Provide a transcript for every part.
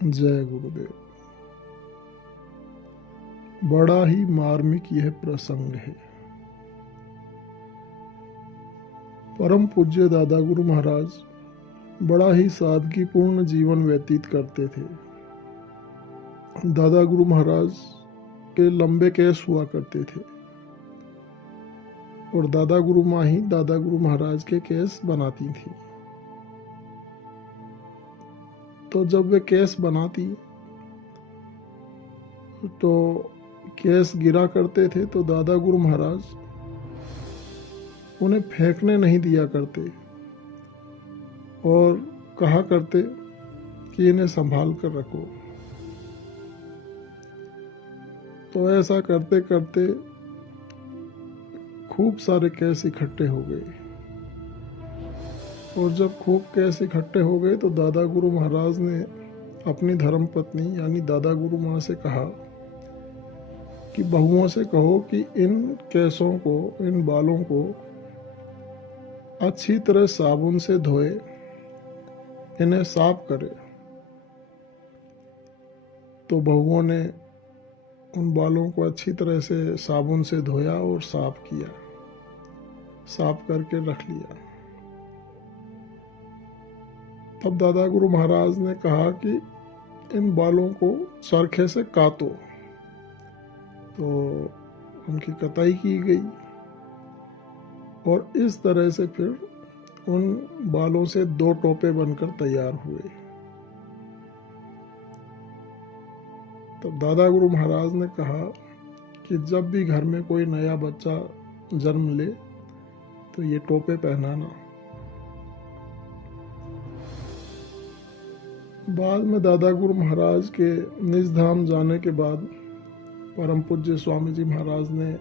जय गुरुदेव। बड़ा ही मार्मिक यह प्रसंग है। परम पूज्य दादा गुरु महाराज बड़ा ही सादगीपूर्ण जीवन व्यतीत करते थे। दादा गुरु महाराज के लंबे केस हुआ करते थे और दादा गुरु माँ ही दादा गुरु महाराज के केस बनाती थी। तो जब वे केस बनाती तो केस गिरा करते थे तो दादा गुरु महाराज उन्हें फेंकने नहीं दिया करते और कहा करते कि इन्हें संभाल कर रखो। तो ऐसा करते करते खूब सारे केस इकट्ठे हो गए और जब खूब केस इकट्ठे हो गए तो दादा गुरु महाराज ने अपनी धर्मपत्नी यानी दादा गुरु माँ से कहा कि बहुओं से कहो कि इन केसों को, इन बालों को अच्छी तरह साबुन से धोए, इन्हें साफ करे। तो बहुओं ने उन बालों को अच्छी तरह से साबुन से धोया और साफ किया, साफ करके रख लिया। तब दादा गुरु महाराज ने कहा कि इन बालों को चरखे से काटो। तो उनकी कताई की गई और इस तरह से फिर उन बालों से 2 टोपे बनकर तैयार हुए। तब दादा गुरु महाराज ने कहा कि जब भी घर में कोई नया बच्चा जन्म ले तो ये टोपे पहनाना। बाद में दादा गुरु महाराज के निज धाम जाने के बाद परम पूज्य स्वामी जी महाराज ने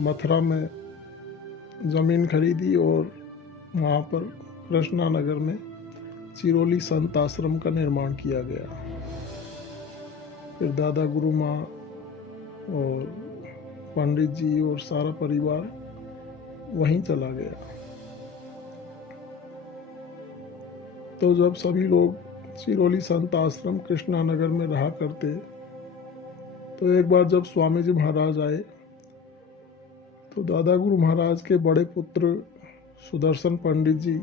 मथुरा में ज़मीन खरीदी और वहाँ पर कृष्णा नगर में चिरोली संत आश्रम का निर्माण किया गया। फिर दादा गुरु माँ और पंडित जी और सारा परिवार वहीं चला गया। तो जब सभी लोग चिरोली संत आश्रम कृष्णा नगर में रहा करते तो एक बार जब स्वामी जी महाराज आए तो दादा गुरु महाराज के बड़े पुत्र सुदर्शन पंडित जी,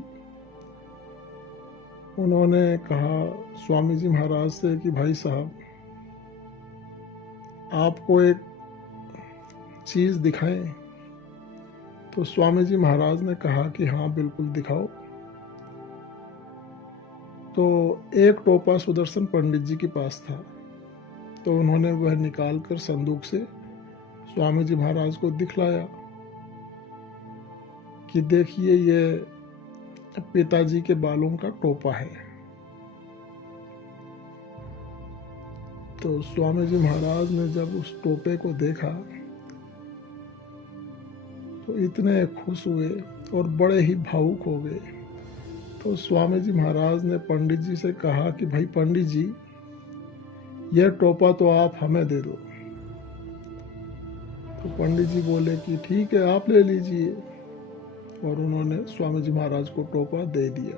उन्होंने कहा स्वामी जी महाराज से कि भाई साहब, आपको एक चीज दिखाएं। तो स्वामी जी महाराज ने कहा कि हाँ बिल्कुल दिखाओ। तो एक टोपा सुदर्शन पंडित जी के पास था तो उन्होंने वह निकालकर संदूक से स्वामी जी महाराज को दिखलाया कि देखिए ये पिताजी के बालों का टोपा है। तो स्वामी जी महाराज ने जब उस टोपे को देखा तो इतने खुश हुए और बड़े ही भावुक हो गए। तो स्वामी जी महाराज ने पंडित जी से कहा कि भाई पंडित जी, यह टोपा तो आप हमें दे दो। तो पंडित जी बोले कि ठीक है, आप ले लीजिए। और उन्होंने स्वामी जी महाराज को टोपा दे दिया।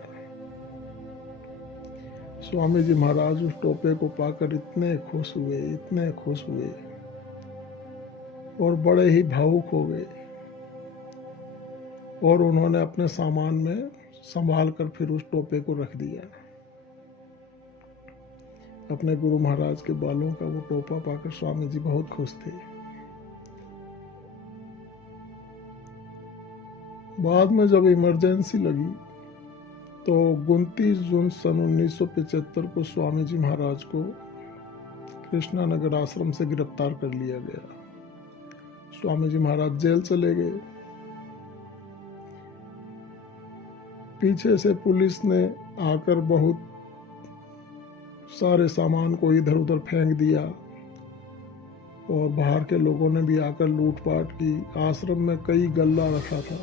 स्वामी जी महाराज उस टोपे को पाकर इतने खुश हुए, इतने खुश हुए और बड़े ही भावुक हो गए और उन्होंने अपने सामान में संभाल कर फिर उस टोपे को रख दिया। अपने गुरु महाराज के बालों का वो टोपा पाकर स्वामी जी बहुत खुश थे। बाद में जब इमरजेंसी लगी तो 29 जून सन 1975 को स्वामी जी महाराज को कृष्णा नगर आश्रम से गिरफ्तार कर लिया गया। स्वामी जी महाराज जेल चले गए। पीछे से पुलिस ने आकर बहुत सारे सामान को इधर उधर फेंक दिया और बाहर के लोगों ने भी आकर लूटपाट की। आश्रम में कई गल्ला रखा था,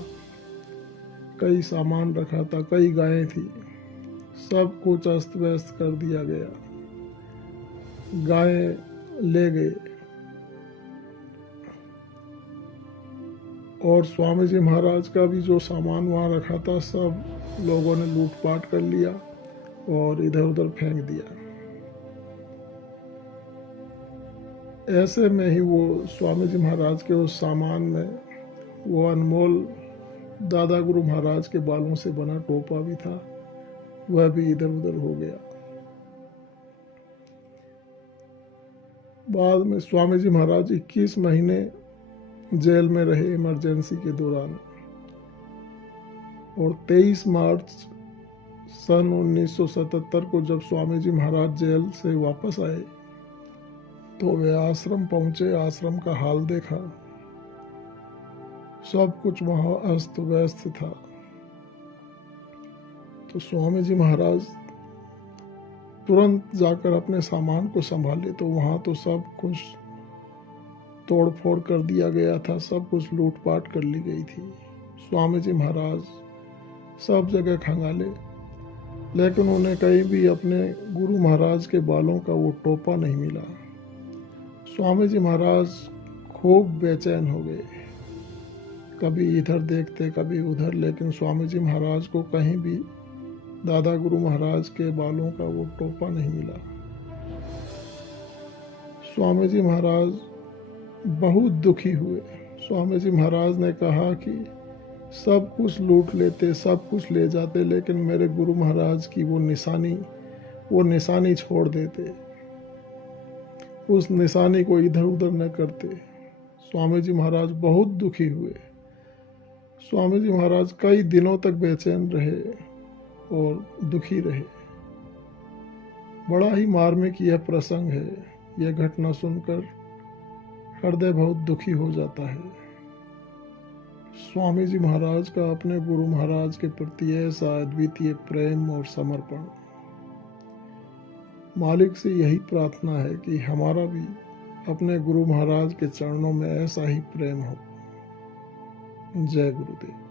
कई सामान रखा था, कई गायें थी, सब कुछ अस्त व्यस्त कर दिया गया। गायें ले गए और स्वामी जी महाराज का भी जो सामान वहाँ रखा था सब लोगों ने लूटपाट कर लिया और इधर उधर फेंक दिया। ऐसे में ही वो स्वामी जी महाराज के उस सामान में वो अनमोल दादा गुरु महाराज के बालों से बना टोपा भी था, वह भी इधर उधर हो गया। बाद में स्वामी जी महाराज 21 महीने जेल में रहे इमरजेंसी के दौरान, और 23 मार्च सन 1977 को जब स्वामी जी महाराज जेल से वापस आए तो वे आश्रम पहुंचे। आश्रम का हाल देखा, सब कुछ वहां अस्त व्यस्त था। तो स्वामी जी महाराज तुरंत जाकर अपने सामान को संभाले तो वहां तो सब कुछ तोड़ फोड़ कर दिया गया था, सब कुछ लूटपाट कर ली गई थी। स्वामी जी महाराज सब जगह खंगाले, लेकिन उन्हें कहीं भी अपने गुरु महाराज के बालों का वो टोपा नहीं मिला। स्वामी जी महाराज खूब बेचैन हो गए, कभी इधर देखते कभी उधर, लेकिन स्वामी जी महाराज को कहीं भी दादा गुरु महाराज के बालों का वो टोपा नहीं मिला। स्वामी जी महाराज बहुत दुखी हुए। स्वामी जी महाराज ने कहा कि सब कुछ लूट लेते, सब कुछ ले जाते, लेकिन मेरे गुरु महाराज की वो निशानी छोड़ देते, उस निशानी को इधर उधर न करते। स्वामी जी महाराज बहुत दुखी हुए। स्वामी जी महाराज कई दिनों तक बेचैन रहे और दुखी रहे। बड़ा ही मार्मिक यह प्रसंग है। यह घटना सुनकर हृदय बहुत दुखी हो जाता है। स्वामी जी महाराज का अपने गुरु महाराज के प्रति ऐसा अद्वितीय प्रेम और समर्पण। मालिक से यही प्रार्थना है कि हमारा भी अपने गुरु महाराज के चरणों में ऐसा ही प्रेम हो। जय गुरुदेव।